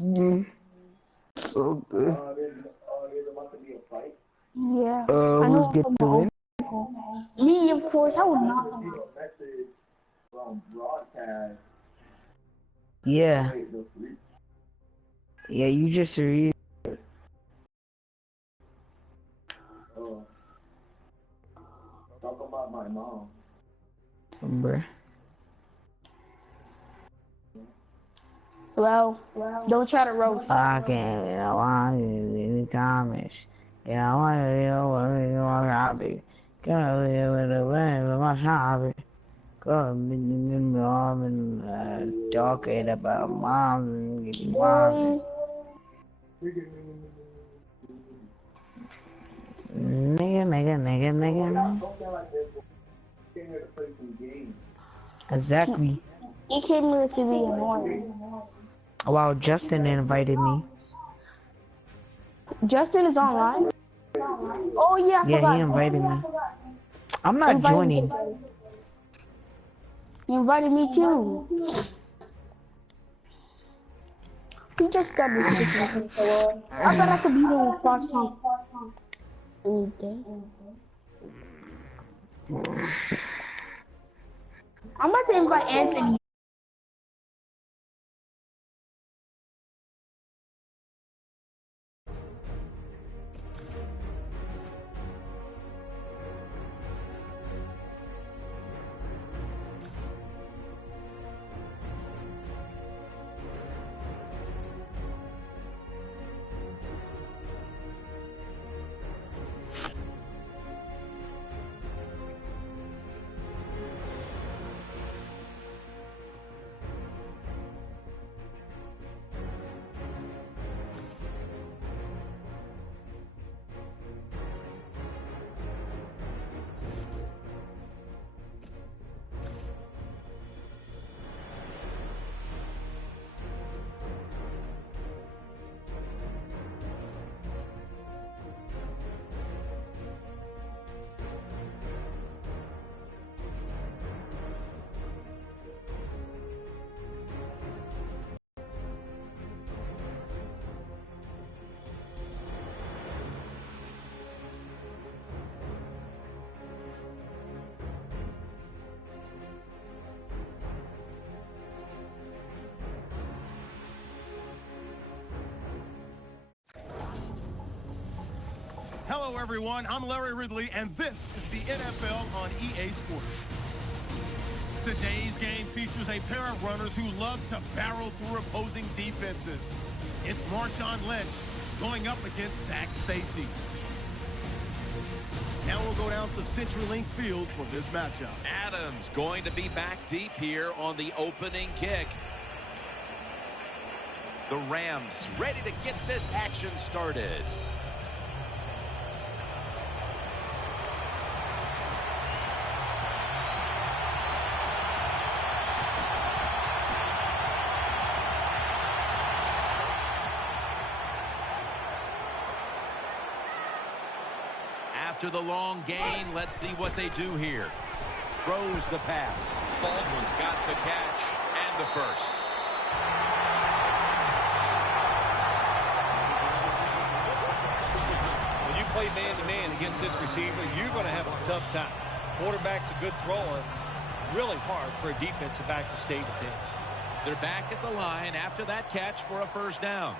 Mm, so good. Yeah. I Who's know getting from the win? me, of course, I would not come Yeah. Yeah, you just read. Bruh. Well, don't try to roast. I can't, you know, I in the comments. You know, I want happy. Gonna live with the wind with my hobby. Mom and talking about mom and getting mom. Boy, Nigga. Exactly. he came here to be annoying. Wow, Justin invited me. Justin is online? Oh, yeah, I Yeah, he forgot. invited me. I'm He not invited me. joining. He invited me too. He just got me chicken controller. I bet I could beat him with fast pump. I'm about to invite Anthony. Hello, everyone. I'm Larry Ridley, and this is the NFL on EA Sports. Today's game features a pair of runners who love to barrel through opposing defenses. It's Marshawn Lynch going up against Zach Stacy. Now we'll go down to CenturyLink Field for this matchup. Adams going to be back deep here on the opening kick. The Rams ready to get this action started. After the long gain, let's see what they do here. Throws the pass. Baldwin's got the catch and the first. When you play man-to-man against this receiver, you're going to have a tough time. Quarterback's a good thrower. Really hard for a defensive back to stay with him. They're back at the line after that catch for a first down.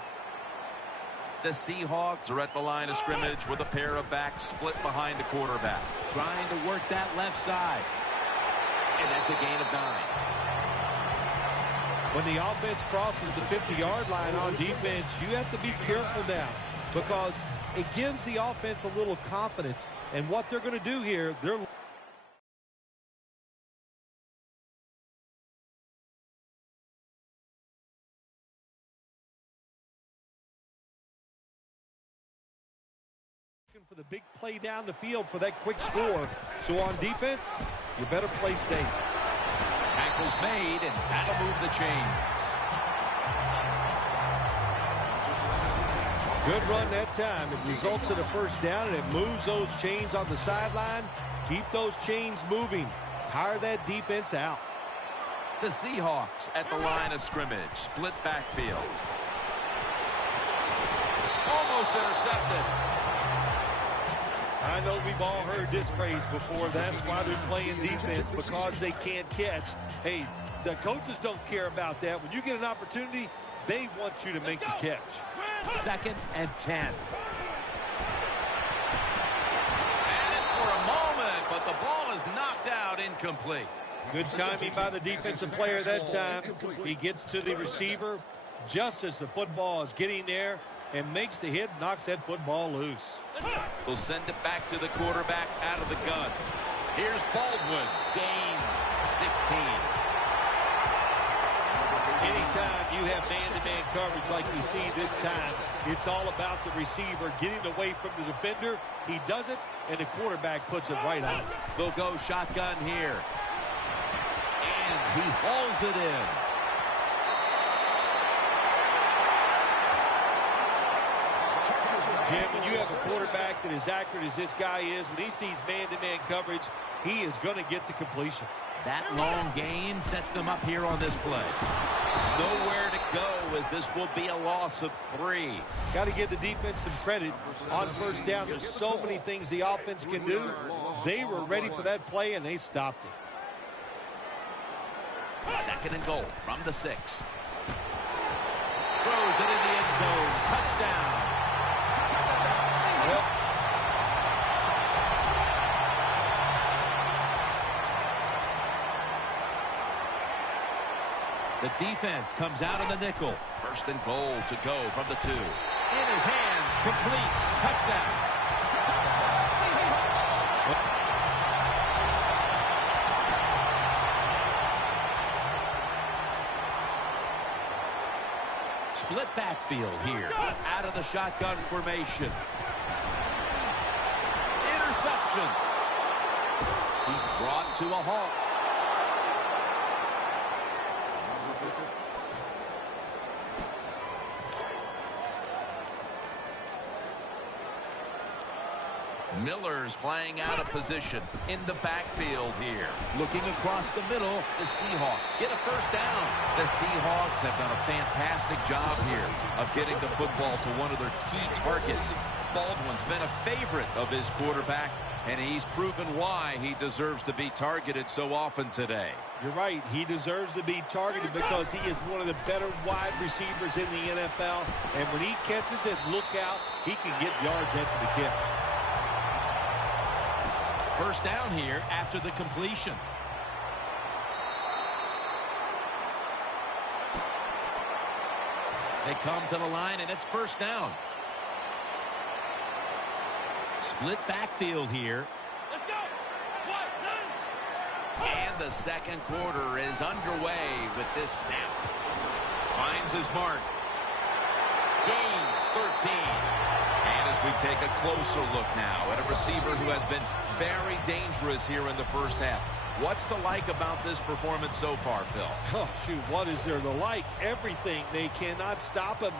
The Seahawks are at the line of scrimmage with a pair of backs split behind the quarterback. Trying to work that left side. And that's a gain of 9. When the offense crosses the 50-yard line on defense, you have to be careful now because it gives the offense a little confidence. And what they're going to do here, they're for the big play down the field for that quick score. So on defense, you better play safe. Tackle's made, and that'll move the chains. Good run that time. It results in a first down, and it moves those chains on the sideline. Keep those chains moving. Tire that defense out. The Seahawks at the line of scrimmage. Split backfield. intercepted. I know we've all heard this phrase before. That's why they're playing defense, because they can't catch. Hey, the coaches don't care about that. When you get an opportunity, they want you to make the catch. 2nd and 10. For a moment, but the ball is knocked out, incomplete. Good timing by the defensive player that time. He gets to the receiver just as the football is getting there and makes the hit, knocks that football loose. They'll send it back to the quarterback out of the gun. Here's Baldwin. Gains 16. Anytime you have man-to-man coverage like we see this time, it's all about the receiver getting away from the defender. He does it, and the quarterback puts it right on. They'll go shotgun here. And he hauls it in. Jim, when you have a quarterback that is accurate as this guy is, when he sees man-to-man coverage, he is going to get the completion. That long gain sets them up here on this play. Nowhere to go, as this will be a loss of 3. Got to give the defense some credit on first down. There's so many things the offense can do. They were ready for that play, and they stopped it. 2nd and goal from the 6. Throws it in the end zone. Touchdown. Well, the defense comes out in the nickel. 1st and goal to go from the 2. In his hands, complete. Touchdown. Split backfield here. Out of the shotgun formation. Interception. He's brought to a halt. Miller's playing out of position in the backfield here. Looking across the middle, the Seahawks get a first down. The Seahawks have done a fantastic job here of getting the football to one of their key targets. Baldwin's been a favorite of his quarterback, and he's proven why he deserves to be targeted so often today. You're right. He deserves to be targeted because he is one of the better wide receivers in the NFL. And when he catches it, look out, he can get yards after the catch. First down here after the completion. They come to the line, and it's first down. Split backfield here. Let's go. And the second quarter is underway with this snap. Finds his mark. Gains 13. And as we take a closer look now at a receiver who has been very dangerous here in the first half. What's to like about this performance so far, Phil? Oh, shoot, what is there to like? Everything. They cannot stop him.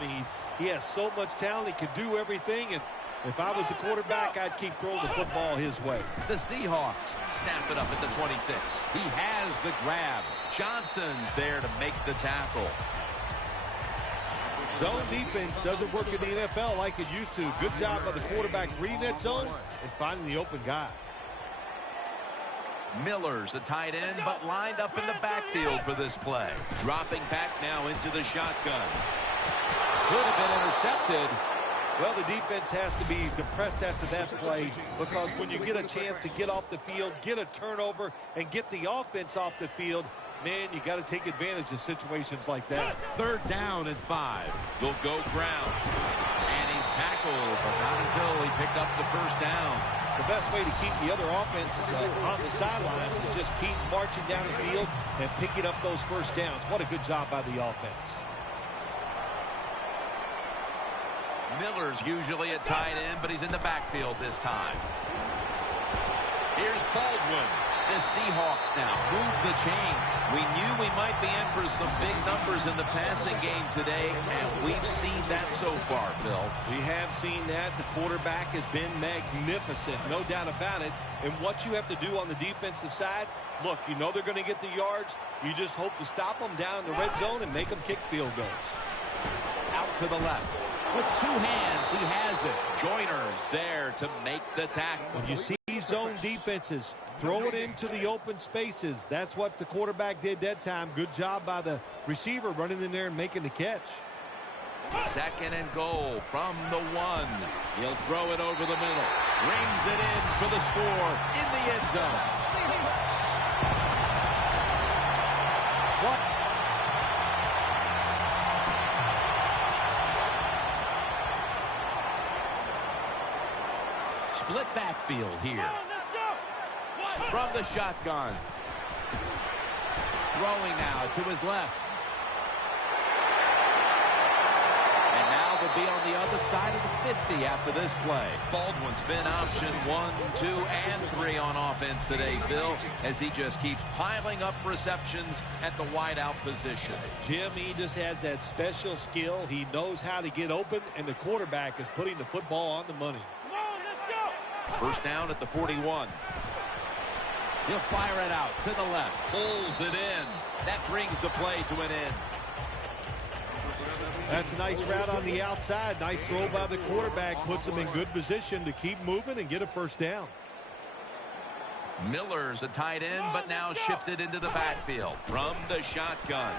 He has so much talent. He can do everything. And if I was a quarterback, I'd keep throwing the football his way. The Seahawks snap it up at the 26. He has the grab. Johnson's there to make the tackle. Zone defense doesn't work in the NFL like it used to. Good job by the quarterback reading that zone and finding the open guy. Miller's a tight end, but lined up in the backfield for this play. Dropping back now into the shotgun. Could have been intercepted. Well, the defense has to be depressed after that play because when you get a chance to get off the field, get a turnover, and get the offense off the field, man, you got to take advantage of situations like that. Third down and 5. They'll go ground. And he's tackled, but not until he picked up the first down. The best way to keep the other offense on the sidelines is just keep marching down the field and picking up those first downs. What a good job by the offense. Miller's usually a tight end, but he's in the backfield this time. Here's Baldwin. The Seahawks now move the chains. We knew we might be in for some big numbers in the passing game today, and we've seen that so far, Phil. We have seen that. The quarterback has been magnificent, no doubt about it. And what you have to do on the defensive side, look, you know they're going to get the yards. You just hope to stop them down in the red zone and make them kick field goals. Out to the left. With two hands, he has it. Joyner's there to make the tackle. When you see zone defenses, throw it into the open spaces. That's what the quarterback did that time. Good job by the receiver running in there and making the catch. 2nd and goal from the 1. He'll throw it over the middle. Rings it in for the score in the end zone. What? Split backfield here. From the shotgun. Throwing now to his left. And now they'll be on the other side of the 50 after this play. Baldwin's been option 1, 2, and 3 on offense today, Phil, as he just keeps piling up receptions at the wideout position. Jim, he just has that special skill. He knows how to get open, and the quarterback is putting the football on the money. First down at the 41. He'll fire it out to the left. Pulls it in. That brings the play to an end. That's a nice route on the outside. Nice throw by the quarterback. Puts him in good position to keep moving and get a first down. Miller's a tight end, but now shifted into the backfield from the shotgun.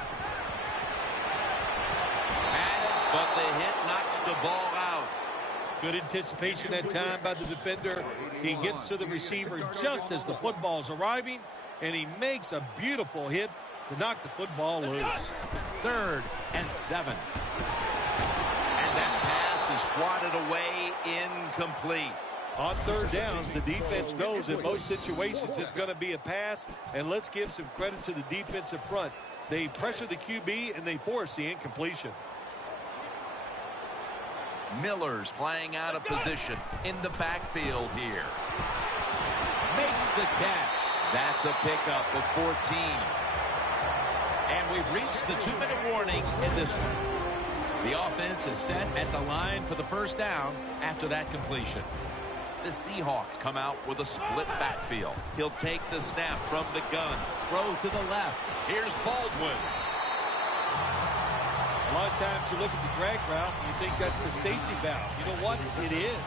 But the hit knocks the ball out. Good anticipation that time by the defender. He gets to the receiver just as the football's arriving, and he makes a beautiful hit to knock the football loose. 3rd and 7. And that pass is swatted away, incomplete. On 3rd downs, the defense knows in most situations it's going to be a pass, and let's give some credit to the defensive front. They pressure the QB, and they force the incompletion. Miller's playing out of position in the backfield here. Makes the catch. That's a pickup of 14. And we've reached the 2-minute warning in this one. The offense is set at the line for the first down after that completion. The Seahawks come out with a split backfield. He'll take the snap from the gun. Throw to the left. Here's Baldwin. A lot of times you look at the drag route and you think that's the safety valve. You know what? It is.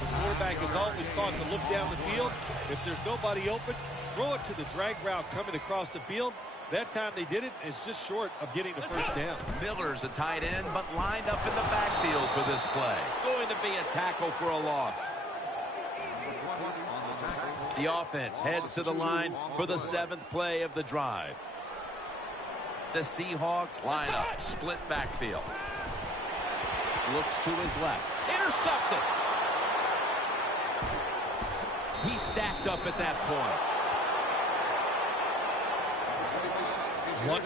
The quarterback is always taught to look down the field. If there's nobody open, throw it to the drag route coming across the field. That time they did it, and it's just short of getting the first down. Miller's a tight end, but lined up in the backfield for this play. Going to be a tackle for a loss. The offense heads to the line for the 7th play of the drive. The Seahawks line up, split backfield. Looks to his left. Intercepted. He stacked up at that point. One.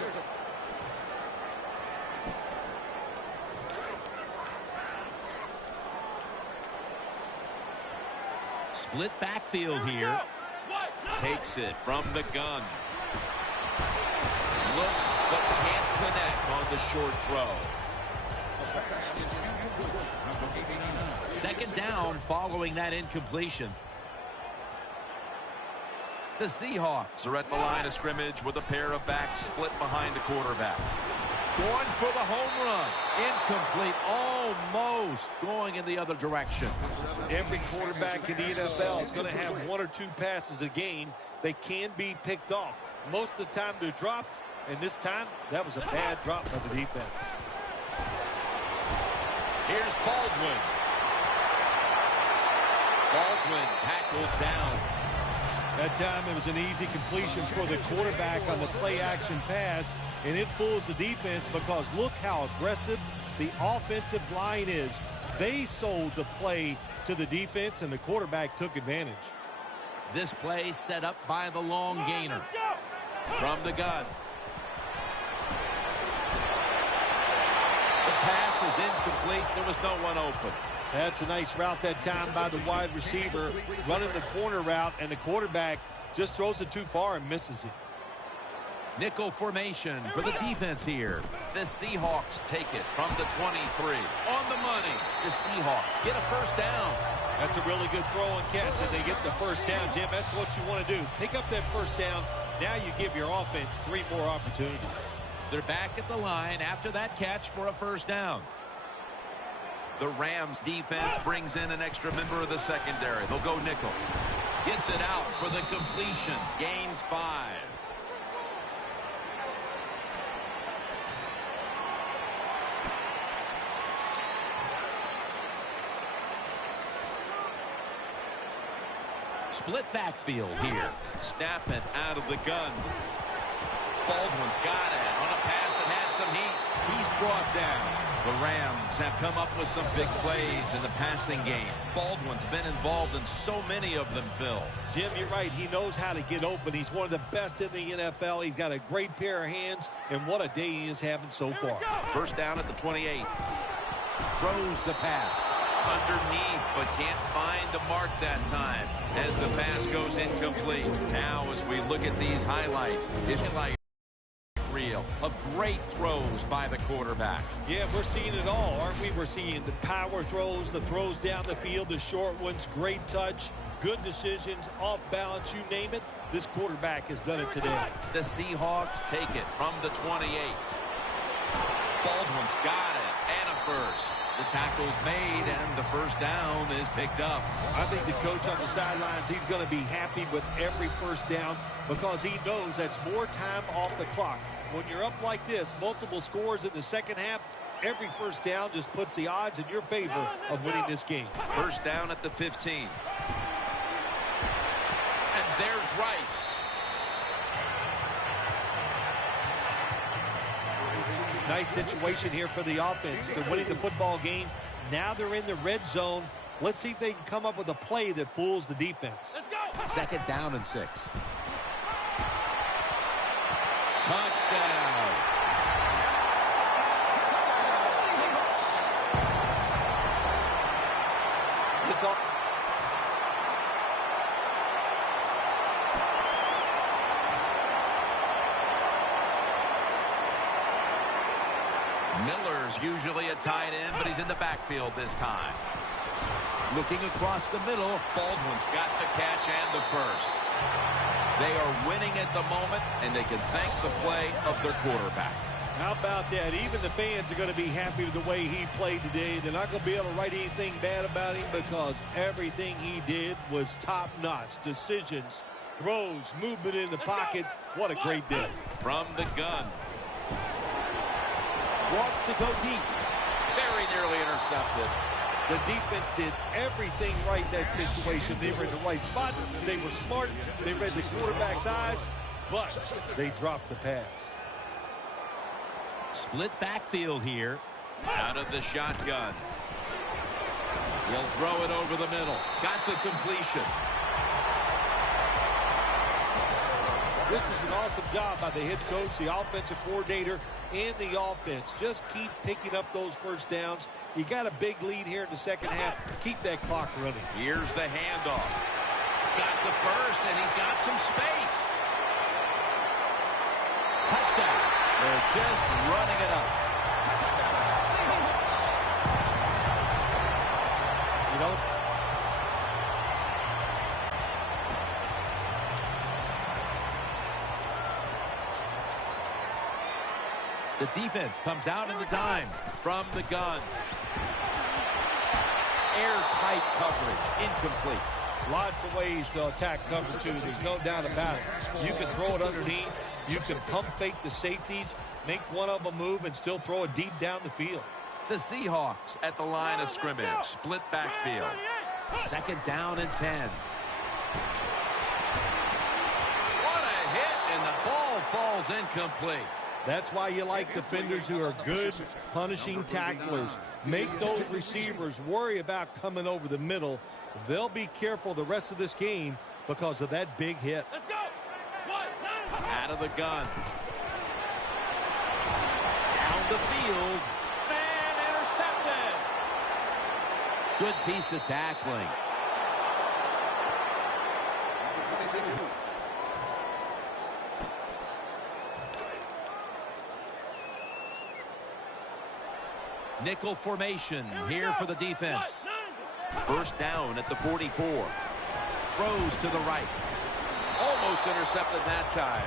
Split backfield here. Takes it from the gun. Looks but can't connect on the short throw. 2nd down following that incompletion. The Seahawks are at the line of scrimmage with a pair of backs split behind the quarterback. Going for the home run. Incomplete. Almost going in the other direction. Every quarterback in the NFL is going to have 1 or 2 passes a game. They can be picked off. Most of the time they're dropped, and this time that was a bad drop by the defense. Here's Baldwin. Baldwin tackled down. That time it was an easy completion for the quarterback on the play-action pass, and it fools the defense because look how aggressive the offensive line is. They sold the play to the defense, and the quarterback took advantage. This play set up by the long gainer. From the gun. The pass is incomplete. There was no one open. That's a nice route that time by the wide receiver, running the corner route, and the quarterback just throws it too far and misses it. Nickel formation for the defense here. The Seahawks take it from the 23. On the money. The Seahawks get a first down. That's a really good throw and catch, and they get the first down, Jim. That's what you want to do. Pick up that first down. Now you give your offense 3 more opportunities. They're back at the line after that catch for a first down. The Rams defense brings in an extra member of the secondary. They'll go nickel. Gets it out for the completion. Gains 5. Split backfield here. Snapping out of the gun. Baldwin's got it on a pass that had some heat. He's brought down. The Rams have come up with some big plays in the passing game. Baldwin's been involved in so many of them, Phil. Jim, you're right. He knows how to get open. He's one of the best in the NFL. He's got a great pair of hands, and what a day he is having so far. First down at the 28. Throws the pass. Underneath, but can't find the mark that time as the pass goes incomplete. Now, as we look at these highlights, it's like real of great throws by the quarterback. Yeah, we're seeing it all, aren't we? We're seeing the power throws, the throws down the field, the short ones, great touch, good decisions, off balance, you name it. This quarterback has done it today. The Seahawks take it from the 28. Baldwin's got it, and a first. The tackle's made, and the first down is picked up. I think the coach on the sidelines, he's going to be happy with every first down because he knows that's more time off the clock. When you're up like this, multiple scores in the second half, every first down just puts the odds in your favor of winning this game. First down at the 15. And there's Rice. Nice situation here for the offense. They're winning the football game. Now they're in the red zone. Let's see if they can come up with a play that fools the defense. Let's go. Second down and 6. Touchdown. This all Miller's usually a tight end, but he's in the backfield this time. Looking across the middle, Baldwin's got the catch and the first. They are winning at the moment, and they can thank the play of their quarterback. How about that? Even the fans are going to be happy with the way he played today. They're not going to be able to write anything bad about him because everything he did was top-notch. Decisions, throws, movement in the pocket. What a great day. From the gun. Wants to go deep. Very nearly intercepted. The defense did everything right in that situation. They were in the right spot. They were smart. They read the quarterback's eyes, but they dropped the pass. Split backfield here. Out of the shotgun. He'll throw it over the middle. Got the completion. This is an awesome job by the head coach, the offensive coordinator, and the offense. Just keep picking up those first downs. You got a big lead here in the second half. Keep that clock running. Here's the handoff. Got the first, and he's got some space. Touchdown. They're just running it up. You know, the defense comes out in the dime from the gun. Airtight coverage, incomplete. lots of ways to attack cover two. There's no doubt about it. You can throw it underneath. You can pump fake the safeties, make one of them move, and still throw it deep down the field. The Seahawks at the line of scrimmage. Split backfield. Second down and 10. What a hit, and the ball falls incomplete. That's why you like defenders who are good punishing tacklers. Make those receivers worry about coming over the middle. They'll be careful the rest of this game because of that big hit. Let's go. Out of the gun. Down the field. And intercepted. Good piece of tackling. Nickel formation here for the defense. First down at the 44. Throws to the right. Almost intercepted that time.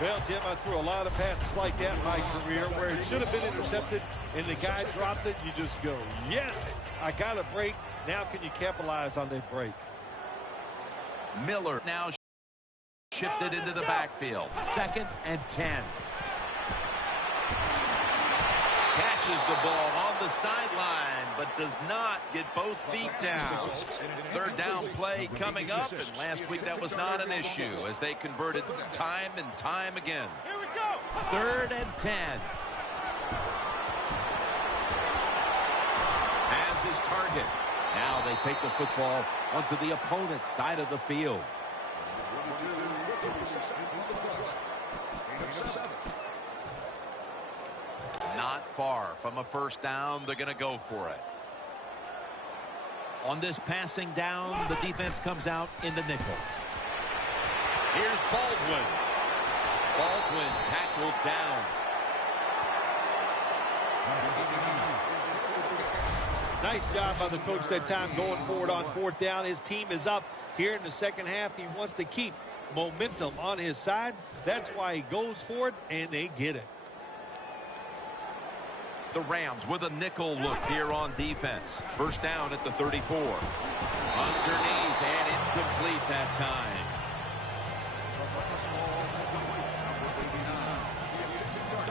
Well, Jim, I threw a lot of passes like that in my career where it should have been intercepted and the guy dropped it. You just go, yes, I got a break. Now can you capitalize on that break? Miller now shifted into the backfield. 2nd and 10. Catches the ball on the sideline, but does not get both feet down. 3rd down play coming up, and last week that was not an issue as they converted time and time again. Here we go. 3rd and 10. Has his target. Now they take the football onto the opponent's side of the field. Not far from a first down. They're going to go for it. On this passing down, the defense comes out in the nickel. Here's Baldwin. Baldwin tackled down. Nice job by the coach that time going forward on 4th down. His team is up here in the second half. He wants to keep momentum on his side. That's why he goes for it, and they get it. The Rams with a nickel look here on defense. First down at the 34. Underneath and incomplete that time.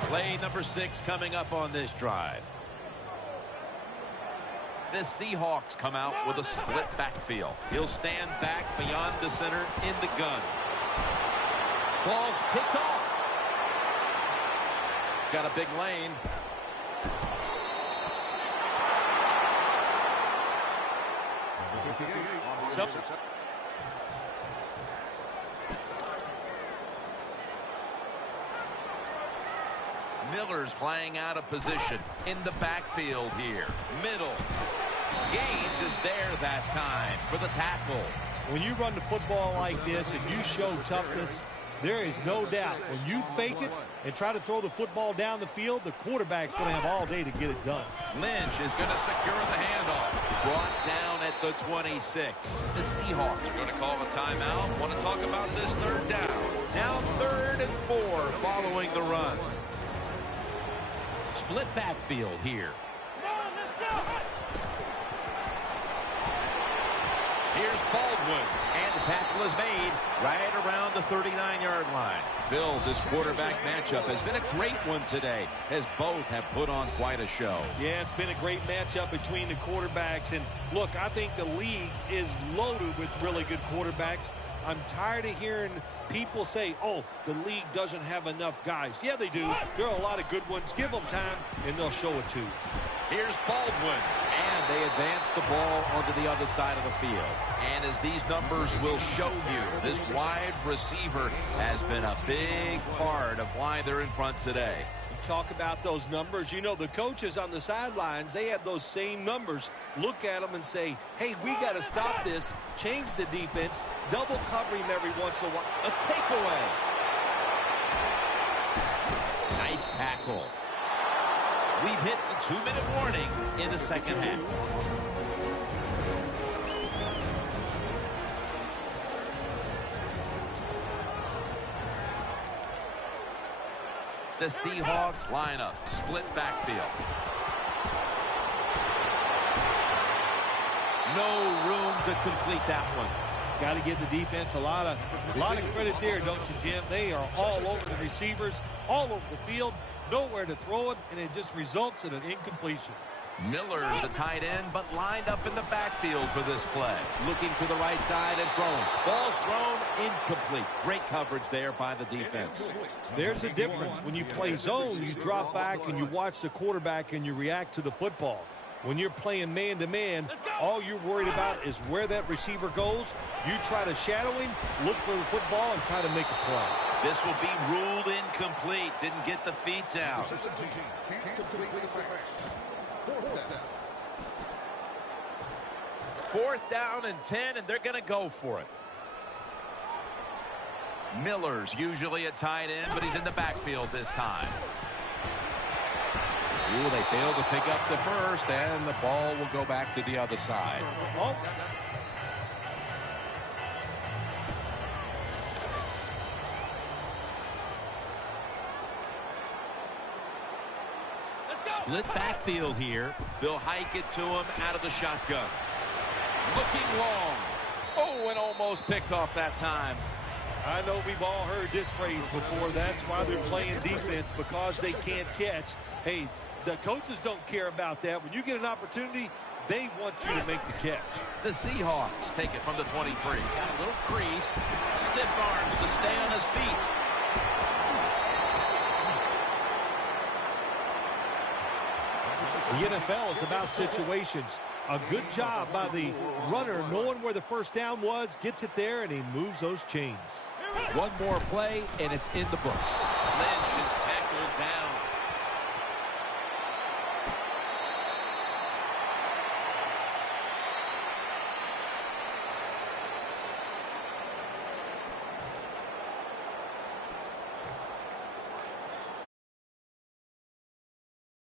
Play number 6 coming up on this drive. The Seahawks come out with a split backfield. He'll stand back beyond the center in the gun. Ball's picked off. Got a big lane. Miller's playing out of position in the backfield here. Middle. Gaines is there that time for the tackle. When you run the football like this and you show toughness, there is no doubt when you fake it and try to throw the football down the field, the quarterback's going to have all day to get it done. Lynch is going to secure the handoff. Brought down at the 26. The Seahawks are going to call a timeout. Want to talk about this 3rd down. Now 3rd and 4 following the run. Split backfield here. Here's Baldwin, and the tackle is made right around the 39-yard line. Phil, this quarterback matchup has been a great one today, as both have put on quite a show. Yeah, it's been a great matchup between the quarterbacks. And look, I think the league is loaded with really good quarterbacks. I'm tired of hearing people say, oh, the league doesn't have enough guys. Yeah, they do. There are a lot of good ones. Give them time, and they'll show it too. Here's Baldwin, and they advance the ball onto the other side of the field. And as these numbers will show you, this wide receiver has been a big part of why they're in front today. Talk about those numbers. You know, the coaches on the sidelines, they have those same numbers. Look at them and say, hey, we got to stop this, change the defense, double cover him every once in a while. A takeaway. Nice tackle. We've hit the 2-minute warning in the second half. The Seahawks lineup, split backfield. No room to complete that one. Got to give the defense a lot of credit there, don't you, Jim? They are all over the receivers, all over the field, nowhere to throw it, and it just results in an incompletion. Miller's a tight end, but lined up in the backfield for this play. Looking to the right side and throwing. Ball's thrown, incomplete. Great coverage there by the defense. There's a difference. When you play zone, you drop back and you watch the quarterback and you react to the football. When you're playing man-to-man, all you're worried about is where that receiver goes. You try to shadow him, look for the football, and try to make a play. This will be ruled incomplete. Didn't get the feet down. Fourth down and 10, and they're going to go for it. Miller's usually a tight end, but he's in the backfield this time. Ooh, they failed to pick up the first, and the ball will go back to the other side. Oh. Split backfield here. They'll hike it to him out of the shotgun. Looking long. Oh, and almost picked off that time. I know we've all heard this phrase before. That's why they're playing defense, because they can't catch. Hey, the coaches don't care about that. When you get an opportunity, they want you to make the catch. The Seahawks take it from the 23. Got a little crease. Stiff arms to stay on his feet. The NFL is about situations. A good job by the runner knowing where the first down was, gets it there, and he moves those chains. One more play, and it's in the books. Lynch is tackled down.